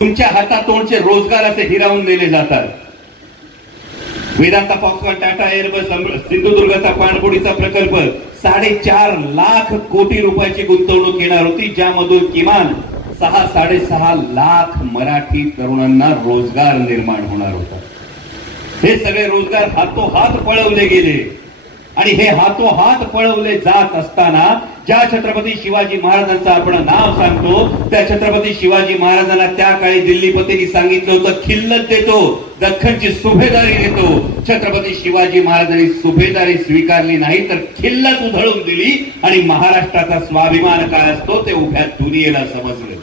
तुमच्या हातातोंडचे रोजगार असे हिरावून दिले जातात। वेदांता फॉक्सकॉन, टाटा एअरबस, सिंधुदुर्गचा पाणबुडीचा प्रकल्प 4.5 लाख कोटी रुपयाची गुंतवणूक येणार होती, ज्यामधून किमान 6-6.5 लाख मराठी तरुणांना रोजगार निर्माण होणार होता। हे सगळे रोजगार हातोहात पळवले गेले आणि हे हातोहात पळवले जात असताना ज्या छत्रपती शिवाजी महाराजांचं आपण नाव सांगतो त्या छत्रपती शिवाजी महाराजांना त्या काळी दिल्लीपतींनी सांगितलं होतं खिल्लत देतो, दख्खनची सुभेदारी देतो। छत्रपती शिवाजी महाराजांनी सुभेदारी स्वीकारली नाही तर खिल्लत उधळून दिली आणि महाराष्ट्राचा स्वाभिमान काय असतो ते उभ्या दुनियेला समजले।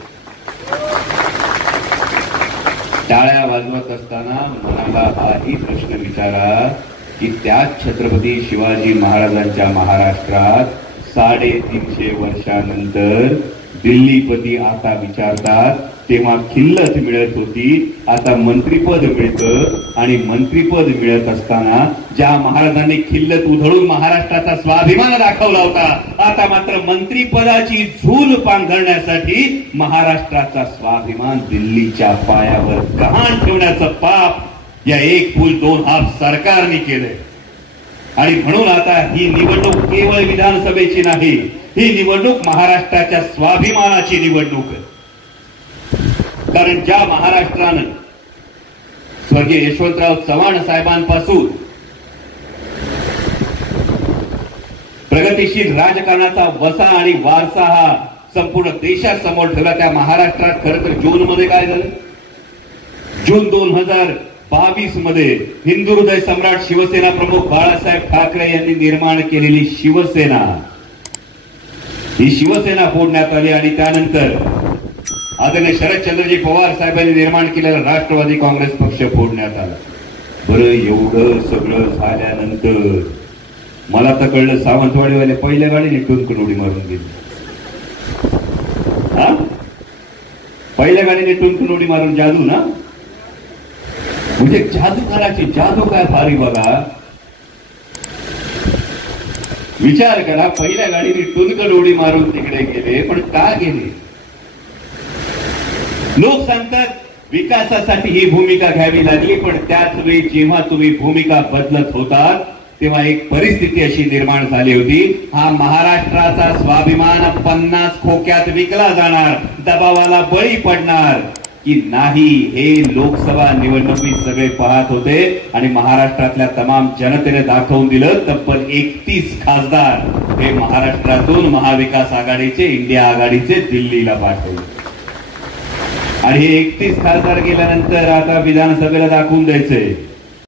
टाळ्या वाजवत असताना मनाला हाही प्रश्न विचारा की त्याच छत्रपती शिवाजी महाराजांच्या महाराष्ट्रात 350 वर्षानंतर दिल्लीपती आता विचारतात, तेव्हा खिल्लत मिळत होती, आता मंत्रीपद मिळतं आणि मंत्रीपद मिळत असताना ज्या महाराजांनी खिल्लत उधळून महाराष्ट्राचा स्वाभिमान दाखवला होता, आता मात्र मंत्रीपदाची झूल पांघरण्यासाठी महाराष्ट्राचा स्वाभिमान दिल्लीच्या पायावर गहाण ठेवण्याचं पाप या एक पूल दोन हात सरकारने केलंय। आणि म्हणून आता ही निवडणूक केवळ विधानसभेची नाही, ही निवडणूक महाराष्ट्राच्या स्वाभिमानाची निवडणूक आहे। कारण ज्या महाराष्ट्रानं स्वर्गीय यशवंतराव चव्हाण साहेबांपासून प्रगतिशील राजकारणाचा वसा आणि वारसा हा संपूर्ण देशासमोर ठेवला, त्या महाराष्ट्रात खरं तर जून मध्ये काय झालं, जून 2022 मध्ये हिंदू हृदय सम्राट शिवसेना प्रमुख बाळासाहेब ठाकरे यांनी निर्माण केलेली शिवसेना, ही शिवसेना फोडण्यात आली आणि त्यानंतर आदरणीय शरदचंद्रजी पवार साहेबांनी निर्माण केलेला राष्ट्रवादी काँग्रेस पक्ष फोडण्यात आला। बरं, एवढं सगळं झाल्यानंतर मला तर कळलं सावंतवाडीवाले पहिल्या गाडीने टुनकन उडी मारून गेली। पहिल्या गाडीने टुनकन उडी मारून जादू ना, म्हणजे जादूगाराची जादू काय फारी बघा। विचार करा, पहिल्या गाडीने टुनकन उडी मारून तिकडे गेले, पण का गेले? लोक सांगतात विकासासाठी ही भूमिका घ्यावी लागली, पण त्याच वेळी जेव्हा तुम्ही भूमिका बदलत होतात तेव्हा एक परिस्थिती अशी निर्माण झाली होती, हा महाराष्ट्राचा स्वाभिमान 50 खोक्यात विकला जाणार, दबावाला बळी पडणार की नाही, हे लोकसभा निवडणुकीत सगळे पाहत होते आणि महाराष्ट्रातल्या तमाम जनतेने दाखवून दिलं। तब्बल 31 खासदार हे महाराष्ट्रातून महाविकास आघाडीचे, इंडिया आघाडीचे दिल्लीला पाठवले आणि हे 31 खासदार गेल्यानंतर आता विधानसभेला दाखवून द्यायचंय